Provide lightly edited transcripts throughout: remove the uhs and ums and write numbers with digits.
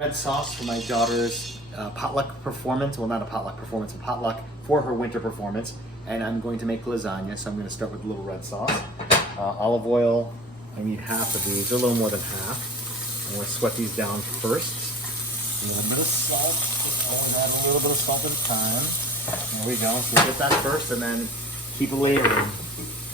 Red sauce for my daughter's potluck performance. Well, not a potluck performance, a potluck for her winter performance. And I'm going to make lasagna, so I'm going to start with a little red sauce. Olive oil, I need half of these, a little more than half. I'm going to sweat these down first. A little bit of salt, just always add a little bit of salt at a time. There we go, so we'll get that first and then keep layering.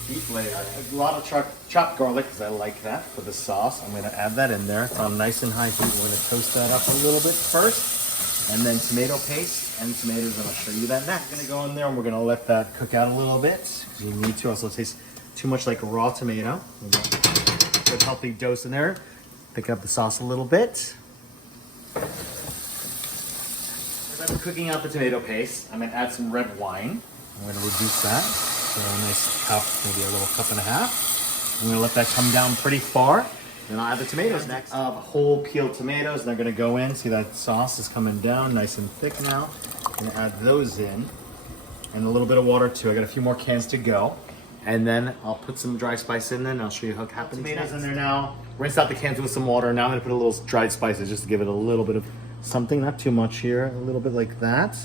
Keep layering. A lot of chopped garlic, because I like that for the sauce. I'm going to add that in there. It's on nice and high heat. We're going to toast that up a little bit first. And then tomato paste and tomatoes, and I'll show you that next. We're going to go in there and we're going to let that cook out a little bit. Because you need to. Also, it tastes too much like a raw tomato. We'll get a good healthy dose in there. Pick up the sauce a little bit. As I'm cooking out the tomato paste, I'm going to add some red wine. I'm going to reduce that. So a nice cup, maybe a little cup and a half. I'm going to let that come down pretty far. Then I'll add the tomatoes next. Whole peeled tomatoes, and they're going to go in. See that sauce is coming down nice and thick now. I'm going to add those in. And a little bit of water too. I got a few more cans to go. And then I'll put some dry spice in there, and I'll show you how it happens. Tomatoes in there now. Rinse out the cans with some water. Now I'm going to put a little dried spices just to give it a little bit of something, not too much here. A little bit like that.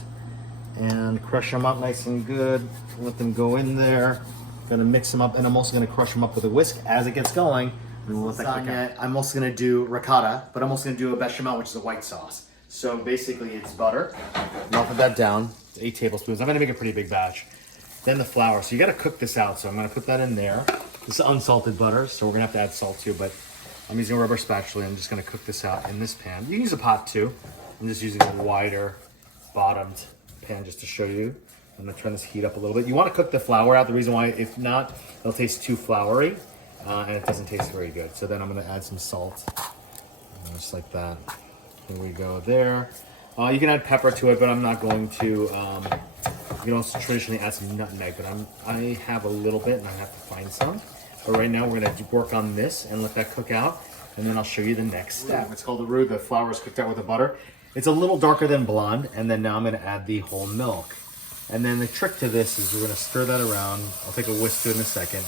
And crush them up nice and good. Let them go in there. Gonna mix them up, and I'm also gonna crush them up with a whisk as it gets going. And we'll let that cook out. I'm also gonna do ricotta, but I'm also gonna do a bechamel, which is a white sauce. So basically it's butter. And I'll put that down, 8 tablespoons. I'm gonna make a pretty big batch. Then the flour, so you gotta cook this out. So I'm gonna put that in there. This is unsalted butter, so we're gonna have to add salt too, but I'm using a rubber spatula. I'm just gonna cook this out in this pan. You can use a pot too. I'm just using a wider bottomed pan just to show you. I'm gonna turn this heat up a little bit. You wanna cook the flour out. The reason why, if not, it'll taste too floury and it doesn't taste very good. So then I'm gonna add some salt, just like that. Here we go there. You can add pepper to it, but I'm not going to. You can also traditionally add some nutmeg, but I have a little bit and I have to find some. But right now we're gonna work on this and let that cook out, and then I'll show you the next step. It's called the roux. The flour is cooked out with the butter. It's a little darker than blonde, and then now I'm gonna add the whole milk. And then the trick to this is we're gonna stir that around. I'll take a whisk to it in a second.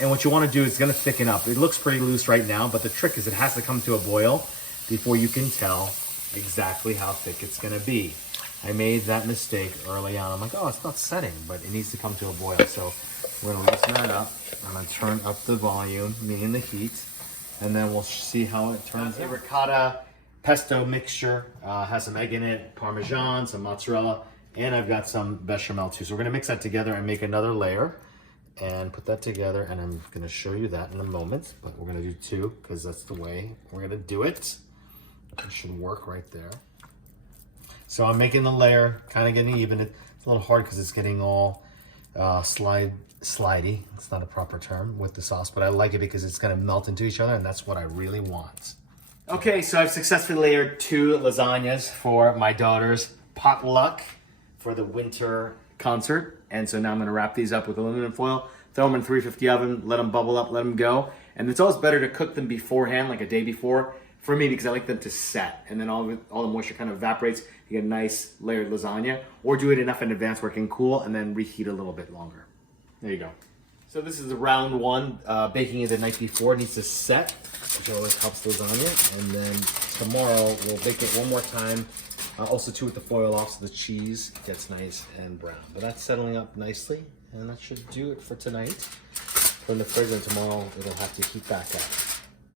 And what you wanna do is it's gonna thicken up. It looks pretty loose right now, but the trick is it has to come to a boil before you can tell exactly how thick it's gonna be. I made that mistake early on. I'm like, oh, it's not setting, but it needs to come to a boil. So we're gonna loosen that up. I'm gonna turn up the volume, meaning the heat, and then we'll see how it turns out. Ricotta pesto mixture, has some egg in it, Parmesan, some mozzarella, and I've got some bechamel too. So we're gonna mix that together and make another layer and put that together, and I'm gonna show you that in a moment, but we're gonna do 2 because that's the way we're gonna do it. It should work right there. So I'm making the layer, kind of getting even. It's a little hard because it's getting all slidey. It's not a proper term with the sauce, but I like it because it's gonna melt into each other, and that's what I really want. Okay, so I've successfully layered 2 lasagnas for my daughter's potluck for the winter concert. And so now I'm gonna wrap these up with aluminum foil, throw them in 350 oven, let them bubble up, let them go. And it's always better to cook them beforehand, like a day before, for me, because I like them to set. And then all the moisture kind of evaporates. You get a nice layered lasagna, or do it enough in advance where it can cool and then reheat a little bit longer. There you go. So this is the round 1, baking it the night before. It needs to set, which always helps lasagna. And then tomorrow we'll bake it one more time. Also too with the foil off so the cheese gets nice and brown. But that's settling up nicely, and that should do it for tonight. Put in the fridge, and tomorrow it'll have to heat back up.